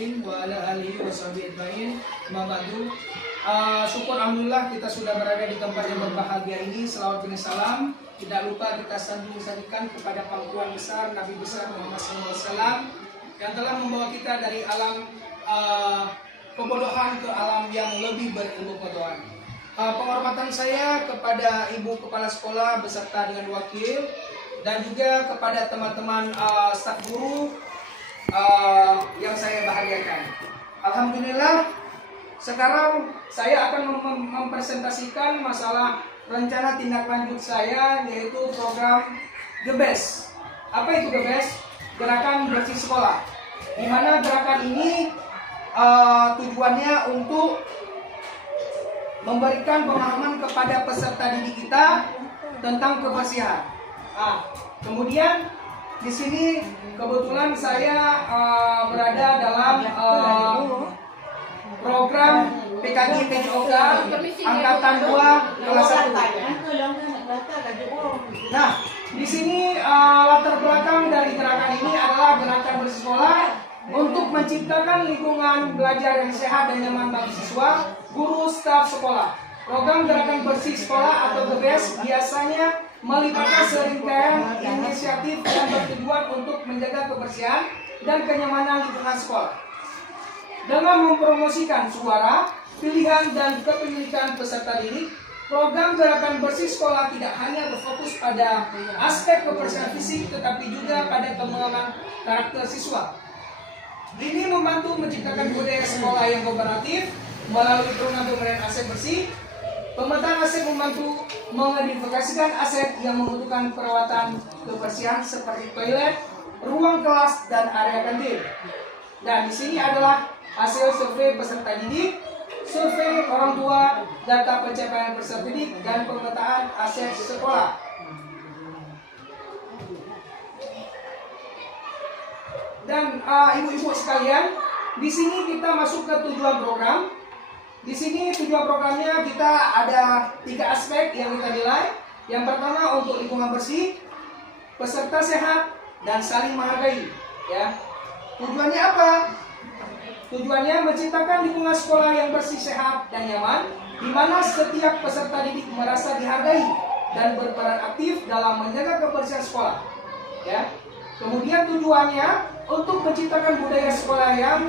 Muhammadin wa ala alihi washabihi ajmain. Mabadu. Syukur alhamdulillah kita sudah berada di tempat yang berbahagia ini. Selawat dan salam tidak lupa kita sanjung-sanjungkan kepada pangkuan besar Nabi besar Muhammad SAW yang telah membawa kita dari alam kebodohan ke alam yang lebih berilmu pengetahuan. Penghormatan saya kepada Ibu Kepala Sekolah beserta dengan wakil dan juga kepada teman-teman staf guru yang saya bahagiakan. Alhamdulillah, sekarang saya akan mempresentasikan masalah rencana tindak lanjut saya, yaitu program GBES. Apa itu GBES? Gerakan Bersih Sekolah. Di mana gerakan ini tujuannya untuk memberikan pemahaman kepada peserta didik kita tentang kebersihan. Kemudian di sini kebetulan saya berada dalam program PKG PJOK angkatan 2 kelas 1. Nah, di sini latar belakang dari gerakan ini adalah gerakan bersih sekolah untuk menciptakan lingkungan belajar yang sehat dan nyaman bagi siswa, guru, staf sekolah. Program gerakan bersih sekolah atau GBES biasanya melibatkan serangkaian inisiatif yang bertujuan untuk menjaga kebersihan dan kenyamanan lingkungan sekolah. Dengan mempromosikan suara, pilihan, dan kepemilikan peserta didik, program gerakan bersih sekolah tidak hanya berfokus pada aspek kebersihan fisik, tetapi juga pada pengembangan karakter siswa. Ini membantu menciptakan budaya sekolah yang kooperatif melalui program pemberian aset bersih. Pemetaan aset membantu mengidentifikasikan aset yang membutuhkan perawatan kebersihan seperti toilet, ruang kelas, dan area kantin. Dan di sini adalah hasil survei peserta didik, survei orang tua, data pencapaian peserta didik, dan pemetaan aset sekolah. Dan ibu-ibu sekalian, di sini kita masuk ke tujuan program. Di sini tujuan programnya kita ada 3 aspek yang kita nilai. Yang pertama untuk lingkungan bersih, peserta sehat, dan saling menghargai. Ya, tujuannya apa? Tujuannya menciptakan lingkungan sekolah yang bersih, sehat, dan nyaman, di mana setiap peserta didik merasa dihargai dan berperan aktif dalam menjaga kebersihan sekolah. Ya. Kemudian tujuannya untuk menciptakan budaya sekolah yang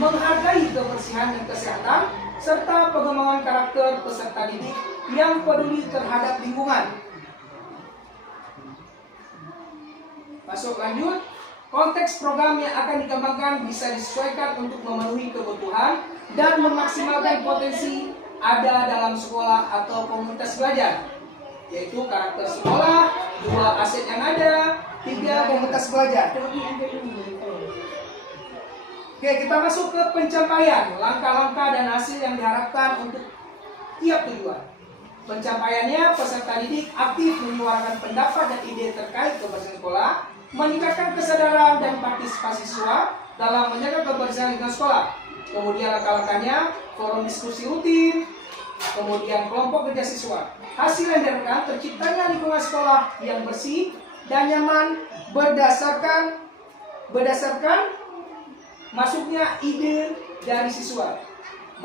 menghargai kebersihan dan kesehatan, serta pengembangan karakter peserta didik yang peduli terhadap lingkungan. Masuk lanjut. Konteks program yang akan dikembangkan bisa disesuaikan untuk memenuhi kebutuhan dan memaksimalkan potensi ada dalam sekolah atau komunitas belajar, yaitu karakter sekolah, 2 aset yang ada, 3 komunitas belajar. Oke, kita masuk ke pencapaian, langkah-langkah dan hasil yang diharapkan untuk tiap tujuan. Pencapaiannya, peserta didik aktif menyuarakan pendapat dan ide terkait kebersihan sekolah, meningkatkan kesadaran dan partisipasi siswa dalam menjaga kebersihan lingkungan sekolah. Kemudian langkah-langkahnya, forum diskusi rutin, kemudian kelompok kerja siswa. Hasil yang diharapkan terciptanya lingkungan sekolah yang bersih dan nyaman berdasarkan masuknya ide dari siswa,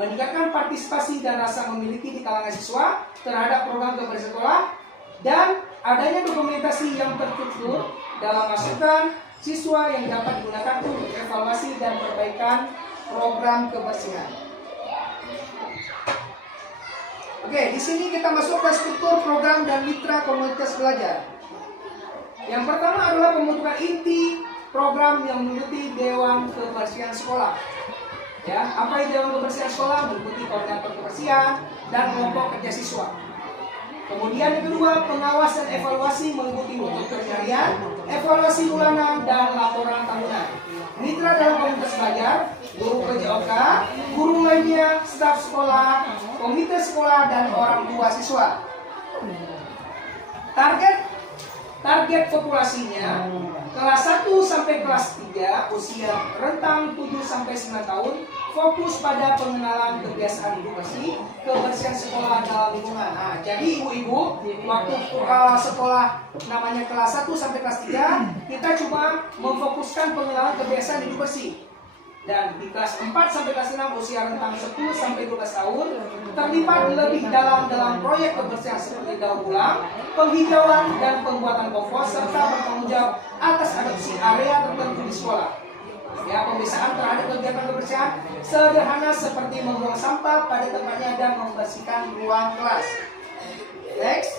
meningkatkan partisipasi dan rasa memiliki di kalangan siswa terhadap program kebersihan sekolah, dan adanya dokumentasi yang terstruktur dalam masukan siswa yang dapat digunakan untuk evaluasi dan perbaikan program kebersihan. Oke, di sini kita masuk ke struktur program dan mitra komunitas belajar. Yang pertama adalah pembentukan inti program yang meliputi Dewan Kebersihan Sekolah. Ya, apa itu Dewan Kebersihan Sekolah? Meliputi koordinator kebersihan dan kelompok kerja siswa. Kemudian yang kedua, pengawas dan evaluasi meliputi untuk kerja harian, evaluasi bulanan, dan laporan tahunan. Mitra dalam komunitas belajar, guru PJOK, guru lainnya, staf sekolah, komite sekolah, dan orang tua siswa. Target populasinya kelas 1 sampai kelas 3 usia rentang 7 sampai 9 tahun, fokus pada pengenalan kebiasaan hidup bersih, kebersihan sekolah dalam lingkungan. Jadi ibu-ibu, waktu sekolah namanya kelas 1 sampai kelas 3, kita cuma memfokuskan pengenalan kebiasaan hidup bersih. Dan di kelas 4 sampai kelas 6 usia rentang 10 sampai 12 tahun terlibat lebih dalam proyek kebersihan seperti daur ulang, penghijauan dan pembuatan kompos serta bertanggung jawab atas adopsi area tertentu di sekolah. Ya, pembiasaan terhadap kegiatan kebersihan sederhana seperti membuang sampah pada tempatnya dan membersihkan ruang kelas. Next.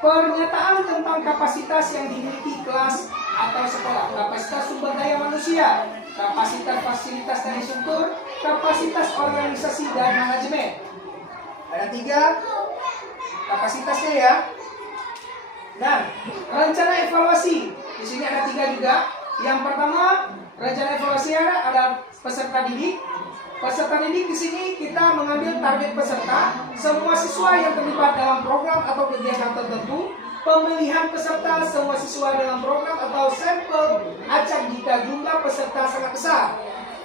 Pernyataan tentang kapasitas yang dimiliki kelas atau sekolah. Kapasitas sumber daya manusia, kapasitas fasilitas dan instruktur, kapasitas organisasi dan manajemen. Ada 3 kapasitasnya ya. Nah, rencana evaluasi. Di sini ada 3 juga. Yang pertama, rencana evaluasi ada peserta didik. Peserta didik di sini kita mengambil target peserta, semua siswa yang terlibat dalam program atau kegiatan tertentu, pemilihan peserta semua siswa dalam program atau sampel acak jika jumlah peserta sangat besar.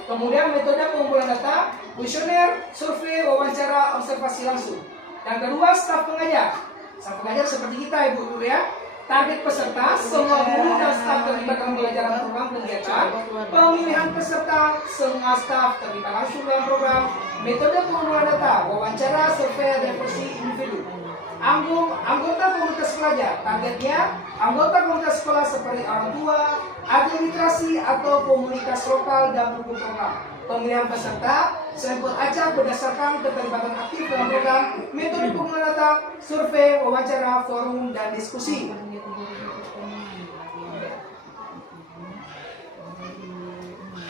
Kemudian metode pengumpulan data, kuesioner, survei, wawancara, observasi langsung. Dan kedua, staf pengajar. Staf pengajar seperti kita ibu guru ya. Target peserta, semua guru dan staf terlibat dalam pelajaran program kegiatan, pemilihan peserta, semua staf terlibat langsung dalam program, metode pengumpulan data, wawancara, survei, dan evaluasi individu. Anggota komunitas pelajar, targetnya anggota komunitas sekolah seperti orang tua, administrasi atau komunitas lokal dan mendukung program. Pemilihan peserta, sampel acak berdasarkan keterlibatan aktif dalam program, metode pengumpulan data, survei, wawancara, forum, dan diskusi.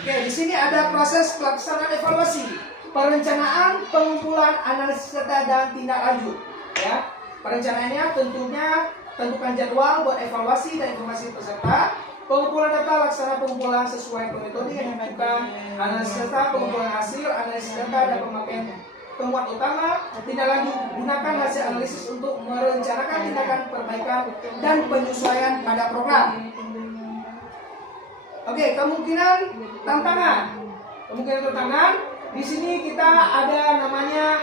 Oke, di sini ada proses pelaksanaan evaluasi, perencanaan, pengumpulan, analisis data, dan tindak lanjut. Ya, perencanaannya tentukan jadwal buat evaluasi dan informasi peserta. Pengumpulan data, laksana pengumpulan sesuai metode yang dilakukan, analisis data, pengumpulan hasil, analisis data dan pemakaian penguat utama. Tindak lanjut, gunakan hasil analisis untuk merencanakan tindakan perbaikan dan penyesuaian pada program. Oke, kemungkinan tantangan. Di sini kita ada namanya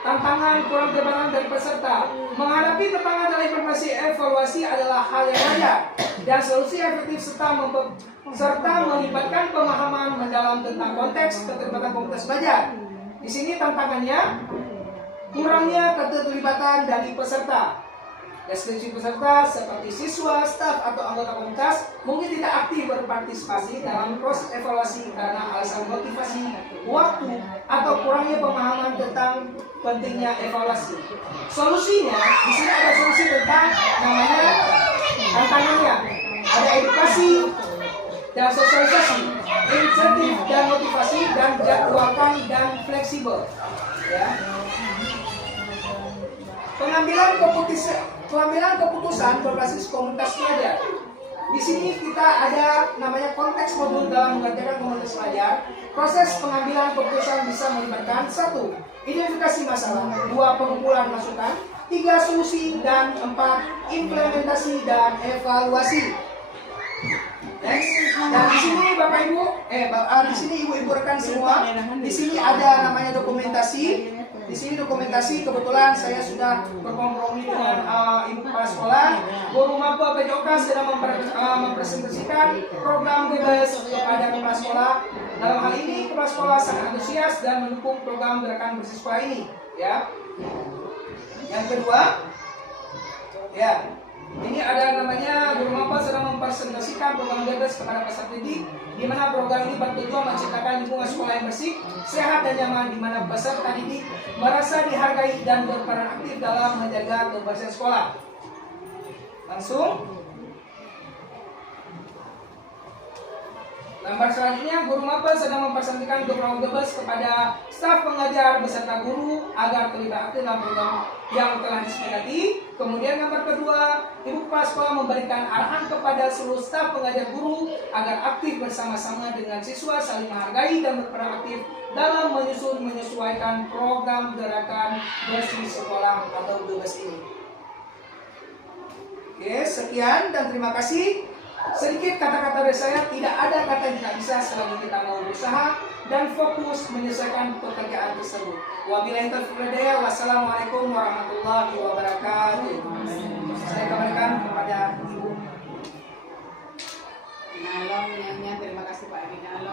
tantangan kurang keberanian dari peserta. Menghadapi tantangan dalam informasi evaluasi adalah hal yang wajar dan solusi efektif serta melibatkan pemahaman mendalam tentang konteks keterlibatan komunitas belajar. Di sini tantangannya kurangnya keterlibatan dari peserta. Deskripsi peserta seperti siswa, staf, atau anggota komunitas mungkin tidak aktif berpartisipasi dalam proses evaluasi karena alasan motivasi, waktu, atau kurangnya pemahaman tentang pentingnya evaluasi. Solusinya, di sini ada solusi tentang namanya tantangannya. Ada edukasi dan sosialisasi, insentif dan motivasi, dan jadwalkan dan fleksibel. Ya. Pengambilan keputusan berbasis komunitas pelajar. Di sini kita ada namanya konteks modul dalam mengerjakan komunitas pelajar. Proses pengambilan keputusan bisa melibatkan 1. Identifikasi masalah, 2. Pengumpulan masukan, 3. Solusi, dan 4. Implementasi dan evaluasi. Next. Dan di sini Bapak Ibu, di sini ibu-ibu rekan semua, di sini ada namanya dokumentasi. Di sini dokumentasi, kebetulan saya sudah berkompromi dengan ibu kepala sekolah. Guru Maba PJOK sedang mempresentasikan program bebas kepada kepala sekolah. Dalam hal ini kepala sekolah sangat antusias dan mendukung program gerakan bersih sekolah ini. Ya. Yang kedua, ya. Ini ada namanya Guru Maba sedang mempresentasikan program bebas kepada peserta didik, di mana program ini bertujuan menciptakan lingkungan sekolah yang bersih, sehat dan nyaman, di mana peserta didik merasa dihargai dan berperan aktif dalam menjaga kebersihan sekolah. Langsung. Gambar selanjutnya, Guru Maba sedang mempresentasikan program bebas kepada staf pengajar beserta guru agar terlibat aktif dalam program yang telah disepakati. Kemudian gambar kedua, ibu kepala sekolah memberikan arahan kepada seluruh staf pengajar guru agar aktif bersama-sama dengan siswa, saling menghargai dan berperan aktif dalam menyusun menyesuaikan program gerakan bersih sekolah atau bebas ini. Oke, sekian dan terima kasih. Sedikit kata-kata dari saya, tidak ada kata yang tidak bisa selagi kita mau berusaha dan fokus menyelesaikan pekerjaan tersebut. Wabillahi taufiq wal hidayah. Wassalamualaikum warahmatullahi wabarakatuh. Saya kembalikan kepada Ibu. Nalong, terima kasih Pak Rinalong.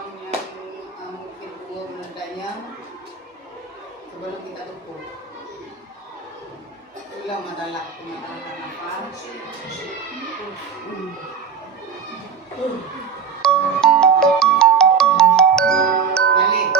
ko. Ulaw madala ko madala na pa. Galing.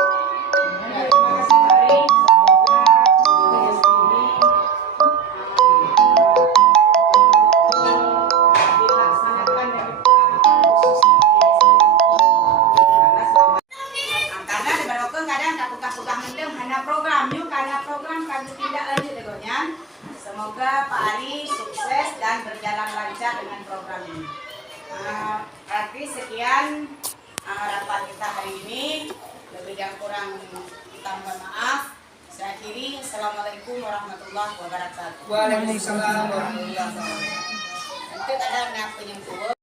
Semoga Pak Ari sukses dan berjalan lancar dengan program ini. Berarti sekian rapat kita hari ini. Lebih dan kurang kita mohon maaf. Saya akhiri. Assalamualaikum warahmatullahi wabarakatuh. Waalaikumsalam warahmatullahi wabarakatuh. Nanti ada penyembuh.